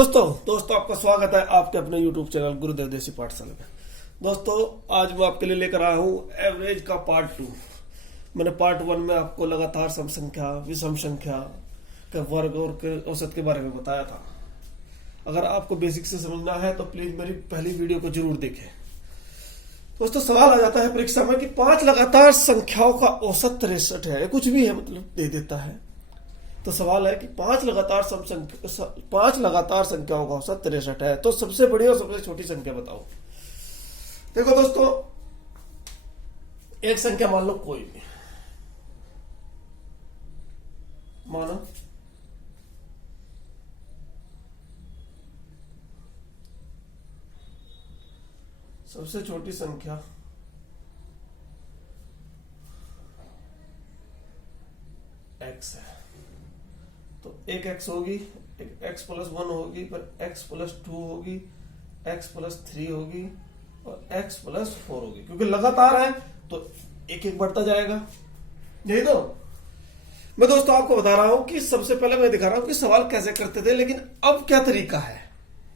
दोस्तों आपका स्वागत है आपके अपने YouTube चैनल गुरुदेव देसी पाठशाला में। दोस्तों आज मैं आपके लिए लेकर आया हूँ एवरेज का पार्ट 2। मैंने पार्ट 1 में आपको लगातार सम संख्या, विषम संख्या के वर्ग और के औसत के बारे में बताया था। अगर आपको बेसिक से समझना है तो प्लीज मेरी पहली वीडियो को जरूर देखें। दोस्तों सवाल आ जाता है परीक्षा में कि 5 लगातार संख्याओं का औसत 63 है, कुछ भी है मतलब दे देता है। तो सवाल है कि 5 लगातार संख्याओं का औसत 63 है, तो सबसे बड़ी और सबसे छोटी संख्या बताओ। देखो दोस्तों, एक संख्या मान लो कोई भी, मानो सबसे छोटी संख्या x है, तो एक x होगी, एक x प्लस 1 होगी, फिर x प्लस 2 होगी, x प्लस 3 होगी और x प्लस 4 होगी। क्योंकि लगातार है तो एक एक बढ़ता जाएगा। यही तो मैं दोस्तों आपको बता रहा हूं कि सबसे पहले मैं दिखा रहा हूं कि सवाल कैसे करते थे, लेकिन अब क्या तरीका है।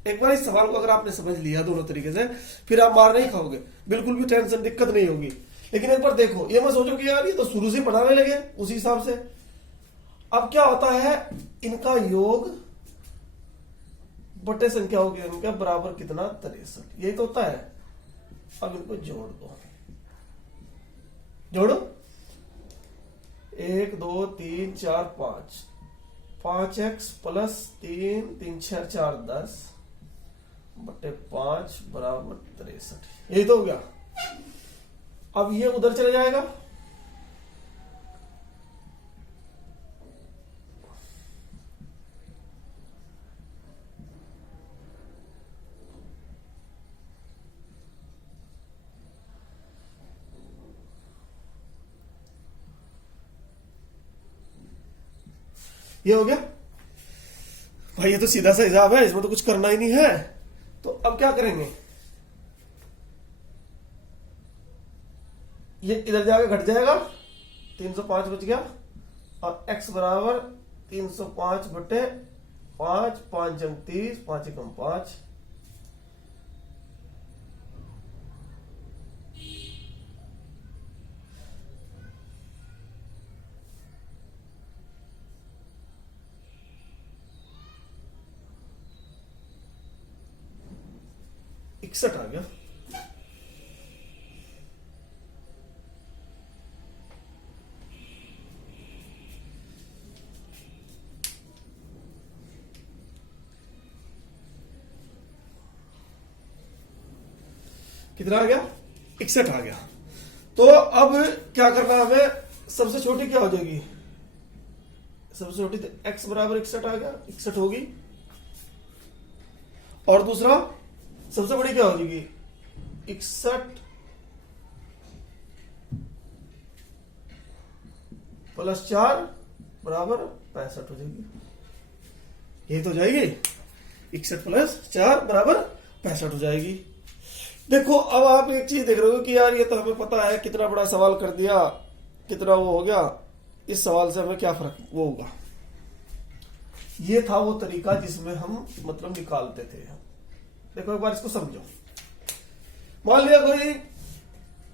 एक बार इस सवाल को अगर आपने समझ लिया दोनों तरीके से, फिर आप मार नहीं खाओगे, बिल्कुल भी टेंशन दिक्कत नहीं होगी। लेकिन एक बार देखो, ये मैं सोचो कि यार ये तो शुरू से बनाने लगे उसी हिसाब से। अब क्या होता है, इनका योग बटे संख्या होगी इनका बराबर कितना 63, यही तो होता है। अब इनको जोड़ दो, जोड़ो 1 2 3 4 5, 5x प्लस 3 3 6 4 10 बटे 5 बराबर 63, यही तो हो गया। अब ये उधर चले जाएगा, ये हो गया भाई। ये तो सीधा सा हिसाब है, इसमें तो कुछ करना ही नहीं है। तो अब क्या करेंगे, ये इधर जाकर घट जाएगा, 305 बच गया और x बराबर 305 बटे 5, 5 जंग 30, 5 एकम 5। आ गया। कितना आ गया, 61 आ गया। तो अब क्या करना है हमें, सबसे छोटी क्या हो जाएगी, सबसे छोटी तो x बराबर 61 आ गया, 61 होगी। और दूसरा सबसे बड़ी क्या हो जाएगी, 61 प्लस 4 बराबर 65 हो जाएगी। यही तो हो जाएगी, 61 प्लस 4 बराबर 65 हो जाएगी। देखो अब आप एक चीज देख रहे हो कि यार ये तो हमें पता है, कितना बड़ा सवाल कर दिया, कितना वो हो गया, इस सवाल से हमें क्या फर्क वो होगा। ये था वो तरीका जिसमें हम मतलब निकालते थे। देखो एक बार इसको समझो। मान लिया कोई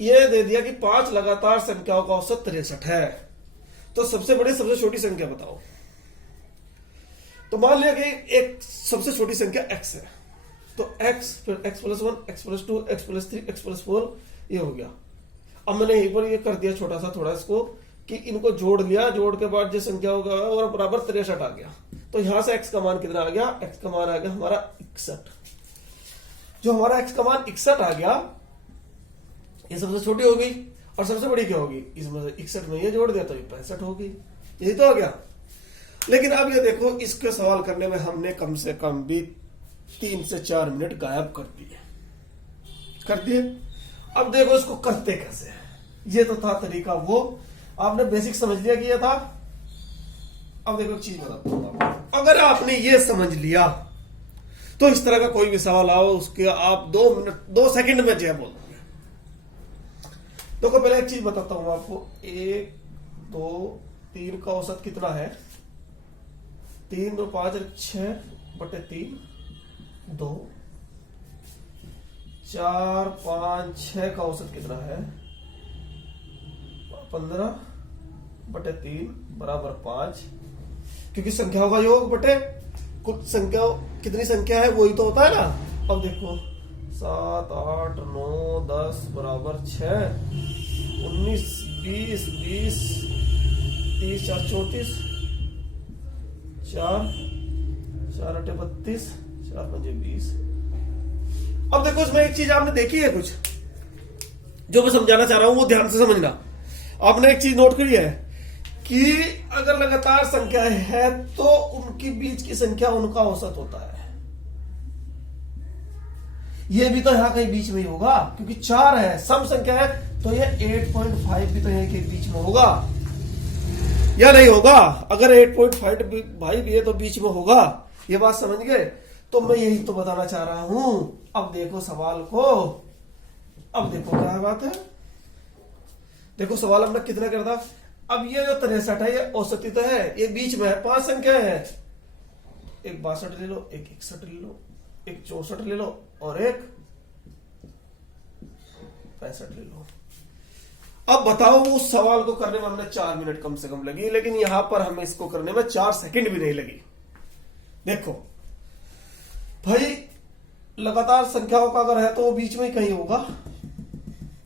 ये दे दिया कि 5 लगातार संख्याओं का औसत 63 है, तो सबसे बड़ी सबसे छोटी संख्या बताओ। तो मान लिया कि एक सबसे छोटी संख्या x है, तो x फिर x plus 1, x plus 2, x plus 3, x plus 4, ये हो गया। अब मैंने एक बार ये कर दिया छोटा सा थोड़ा इसको कि इनको जोड़ लिया, जोड़ के बाद जो संख्या होगा और बराबर 63 आ गया। तो यहां से x का मान कितना आ गया, x का मान आ गया हमारा 61। जो हमारा x का मान 61 आ गया, ये सबसे छोटी होगी और सबसे बड़ी क्या होगी, इसमें से 61 में ये जोड़ दिया तो ये 65 होगी। यही तो हो गया। लेकिन अब ये देखो, इसके सवाल करने में हमने कम से कम भी 3 से 4 मिनट गायब कर दिए। अब देखो इसको करते कैसे। ये तो था तरीका, वो आपने बेसिक समझ लिया कि ये था। अब देखो एक चीज बताता हूं, अगर आपने ये समझ लिया तो इस तरह का कोई भी सवाल आओ उसके आप 2 सेकंड में जवाब बोल दोगे। देखो पहले एक चीज बताता हूं आपको, 1 2 3 का औसत कितना है, 3 2 5 6 बटे 3 2, 4, 5, 6 का औसत कितना है? 15/3 बराबर 5, क्योंकि संख्याओं का योग बटे कुछ संख्या, कितनी संख्या है वही तो होता है ना। अब देखो 7, 8, 9, 10 बराबर 6, 19, 20, 20, 30, 4, 34, 4, 4, 8, 32, 4, 5, 20। अब देखो इसमें एक चीज आपने देखी है, कुछ जो मैं समझाना चाह रहा हूं वो ध्यान से समझना। आपने एक चीज नोट करी है कि अगर लगातार संख्या है तो उनकी बीच की संख्या उनका औसत होता है। ये भी तो यहां कहीं बीच में ही होगा, क्योंकि 4 है, सम संख्या है, तो ये 8.5 भी तो यहीं के बीच में होगा या नहीं होगा? अगर 8.5 भी है तो बीच में होगा। ये बात समझ गए? तो मैं यही तो बताना चाह रहा हूं। अब देखो सवाल को, अब देखो क्या बात है। देखो सवाल हमने कितना कर था। अब ये जो 63 है ये औसती तो है, ये बीच में है, 5 संख्या है। एक 62 ले लो, एक 61 ले लो, एक 64 ले लो और एक 65 ले लो। अब बताओ उस सवाल को करने में हमने 4 मिनट कम से कम लगी, लेकिन यहां पर हमें इसको करने में 4 सेकंड भी नहीं लगी। देखो भाई लगातार संख्याओं का अगर है तो वो बीच में ही कहीं होगा,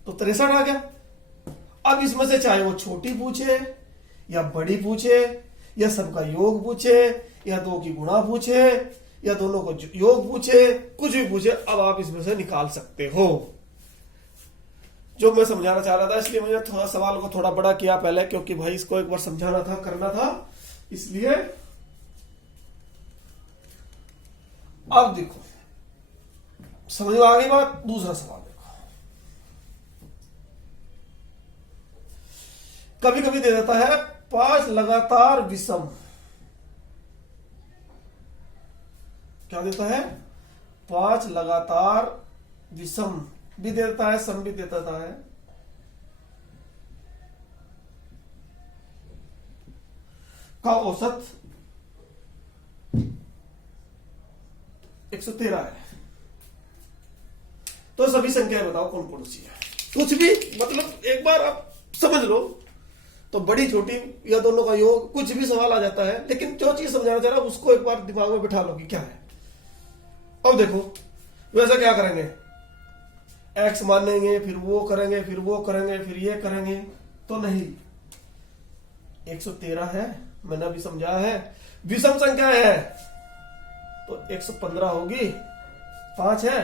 तो 63 आ गया। अब इसमें से चाहे वो छोटी पूछे या बड़ी पूछे या सबका योग पूछे या 2 की गुणा पूछे या दोनों को योग पूछे, कुछ भी पूछे, अब आप इसमें से निकाल सकते हो। जो मैं समझाना चाह रहा था, इसलिए मैंने थोड़ा सवाल को थोड़ा बड़ा किया पहले, क्योंकि भाई इसको एक बार समझाना था, करना था, इसलिए। अब देखो समझ में आ गई बात। दूसरा सवाल देखो, कभी कभी दे देता है 5 लगातार विषम। क्या देता है? 5 लगातार विषम भी देता है, सम भी देता है। का औसत 113 है। तो सभी संख्याएं बताओ कौन कौन सी है। कुछ भी, मतलब एक बार आप समझ लो तो बड़ी छोटी या दोनों का योग, कुछ भी सवाल आ जाता है, लेकिन जो चीज समझाना चाह रहा हूं उसको एक बार दिमाग में बिठा लो कि क्या है। अब देखो वैसा क्या करेंगे, एक्स मानेंगे, फिर वो करेंगे, फिर वो करेंगे, फिर ये करेंगे, तो नहीं। 113 है, मैंने अभी समझाया है। विषम संख्या है तो 115 होगी, 5 है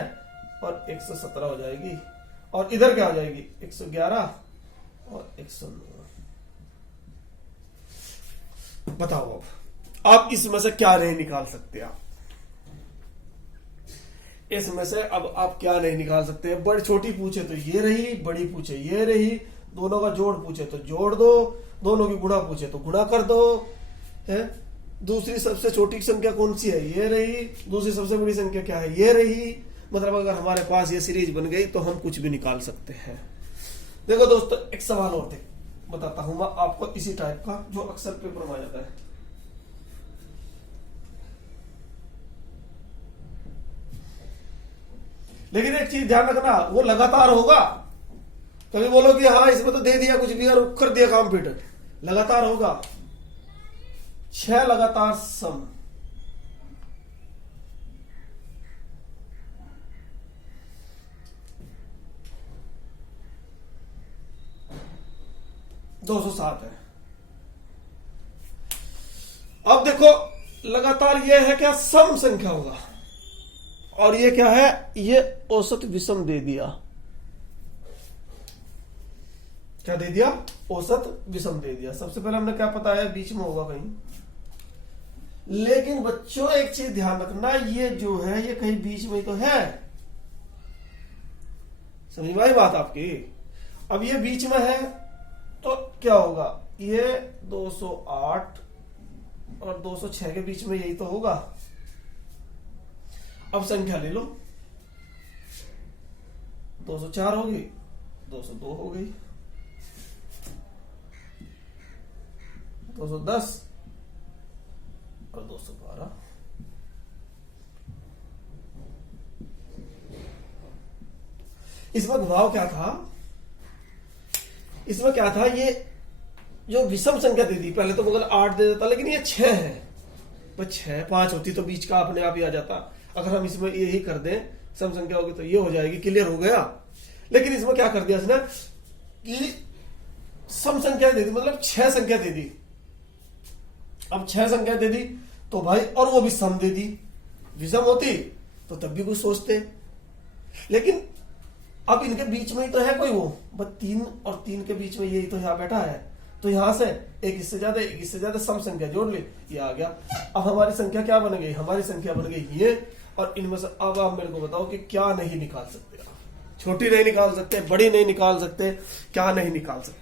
और 117 हो जाएगी, और इधर क्या हो जाएगी 111 और 109। बताओ अब आप इसमें से क्या नहीं निकाल सकते? आप इसमें से अब आप क्या नहीं निकाल सकते? बड़ी छोटी पूछे तो ये रही, बड़ी पूछे ये रही, दोनों का जोड़ पूछे तो जोड़ दो, दोनों की गुणा पूछे तो गुणा कर दो, है। दूसरी सबसे छोटी संख्या कौन सी है? ये रही। दूसरी सबसे बड़ी संख्या क्या है? ये रही। मतलब अगर हमारे पास ये सीरीज बन गई तो हम कुछ भी निकाल सकते हैं। देखो दोस्तों एक सवाल और बताता हूं मैं आपको इसी टाइप का, जो अक्सर पेपर में आ जाता है। लेकिन एक चीज ध्यान रखना, वो लगातार होगा। कभी बोलो कि हाँ इसमें तो दे दिया कुछ भी और कर दिया काम फिट, लगातार होगा। 6 लगातार सम, दो 207 है। अब देखो लगातार ये है क्या? सम संख्या होगा, और ये क्या है? ये औसत विषम दे दिया। क्या दे दिया? औसत विषम दे दिया। सबसे पहले हमने क्या पता है? बीच में होगा कहीं। लेकिन बच्चों एक चीज ध्यान रखना, ये जो है ये कहीं बीच में तो है। समझ में आई बात आपकी? अब ये बीच में है तो क्या होगा? ये 208 और 206 के बीच में यही तो होगा। अब संख्या ले लो, 204 हो गई, 202 हो गई, 210 और 212। इसमें घुमाव क्या था, इसमें क्या था, ये जो विषम संख्या दे दी, पहले तो मगर 8 दे देता, लेकिन ये 6 है, तो 6 5 होती तो बीच का अपने आप ही आ जाता। अगर हम इसमें यही कर दें सम संख्या होगी तो ये हो जाएगी, क्लियर हो गया। लेकिन इसमें क्या कर दिया इसने कि सम संख्या दे दी, मतलब 6 संख्या दे दी। अब 6 संख्या दे दी तो भाई, और वो भी सम दे दी, विषम होती तो तब भी कुछ सोचते, लेकिन अब इनके बीच में ही तो है कोई वो, बस 3 और 3 के बीच में यही तो यहाँ बैठा है, तो यहां से एक इससे ज्यादा सम संख्या जोड़ ले, ये आ गया। अब हमारी संख्या क्या बन गई, हमारी संख्या बन गई ये, और इनमें से अब आप मेरे को बताओ कि क्या नहीं निकाल सकते आप? छोटी नहीं निकाल सकते, बड़ी नहीं निकाल सकते, क्या नहीं निकाल सकते?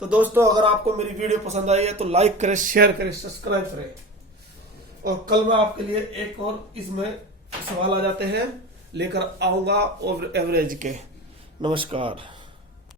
तो दोस्तों, अगर आपको मेरी वीडियो पसंद आई है तो लाइक करें, शेयर करें, सब्सक्राइब करें। और कल मैं आपके लिए एक और इसमें सवाल आ जाते हैं लेकर आऊंगा एवरेज के। नमस्कार।